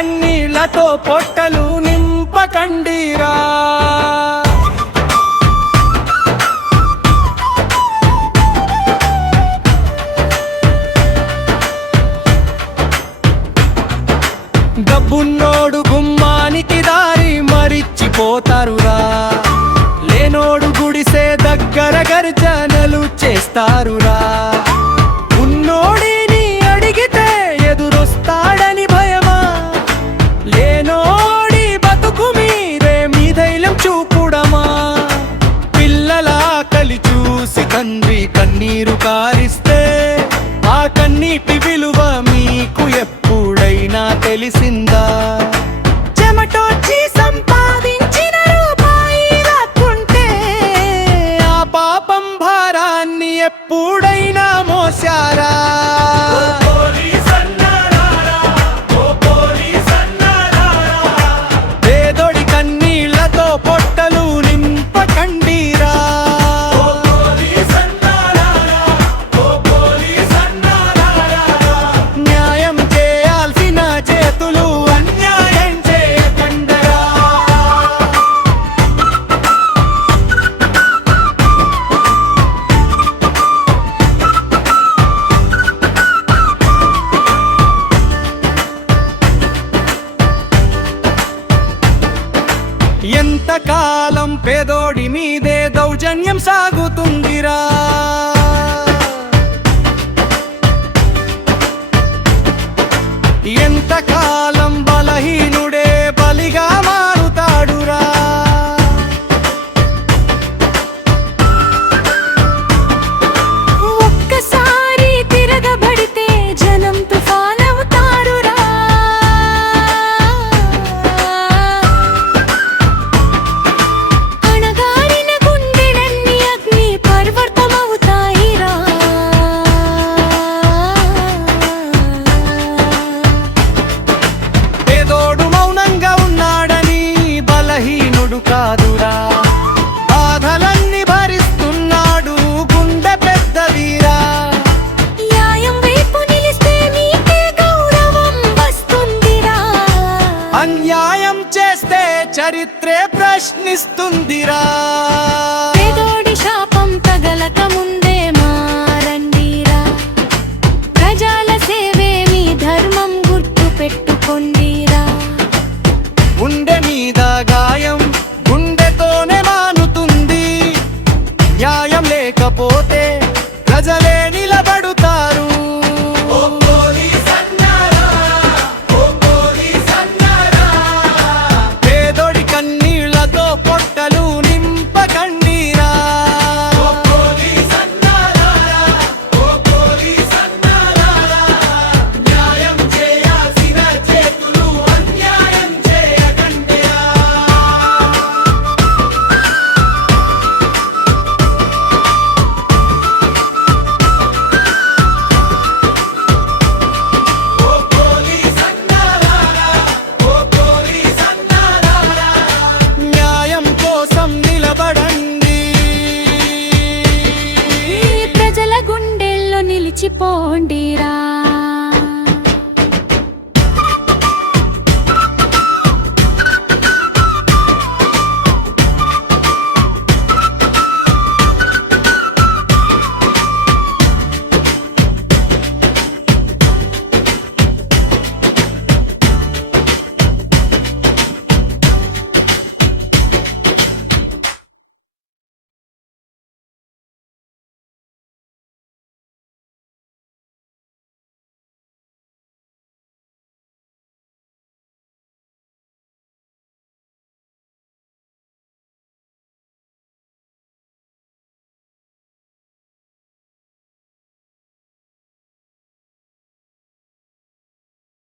కన్నీళ్లతో పొట్టలు నింపకండిరా. డబ్బున్నోడు గుమ్మానికి దారి మరిచిపోతారురా. లేనోడు గుడిసే దగ్గర గర్జనలు చేస్తారురా. ఉన్నోడిని అడిగితే ఎదురొస్తాడని భయమా, లేనోడి బతుకు మీదే మీ ధైర్యం చూపుడమా. పిల్లల ఆకలి చూసి తండ్రి కన్నీరు కారిస్తే ఆ కన్నీటి విలువ మీకు ఎప్పుడైనా తెలిసిందా? చెమటోచి సంపాదించిన రూపాయి రాకుంటే ఆ పాపం భారాన్ని ఎప్పుడైనా మోసారా? పేదోడి కన్నీళ్లతో పొట్టలు నింపకండిరా. న్యాయం చేయాల్సిన చేతులు అన్యాయం చేయకండరా. ఎంతకాలం పేదోడి మీదే దౌర్జన్యం సాగుతుందిరా? ఎంతకాలం బలహీనుడే బలిగా మారుతాడురా? ఒక్కసారి తిరగబడితే జనం తుఫానవుతారురా. అణగారిన గుండెలన్నీ అగ్ని పర్వతమవుతాయిరా. పేదోడు మౌనంగా ఉన్నాడని బలహీనుడు కాదురా. బాధలన్నీ భరిస్తున్నాడు, గుండె పెద్దదిరా. న్యాయం వైపు నిలిస్తే నీకే గౌరవం వస్తుందిరా. అన్యాయం చేస్తే చరిత్రే ప్రశ్నిస్తుందిరా. పేదోడి శాపం తగలక ముందే మారండిరా. ప్రజల సేవే మీ ధర్మం, గుర్తు పెట్టుకోండి.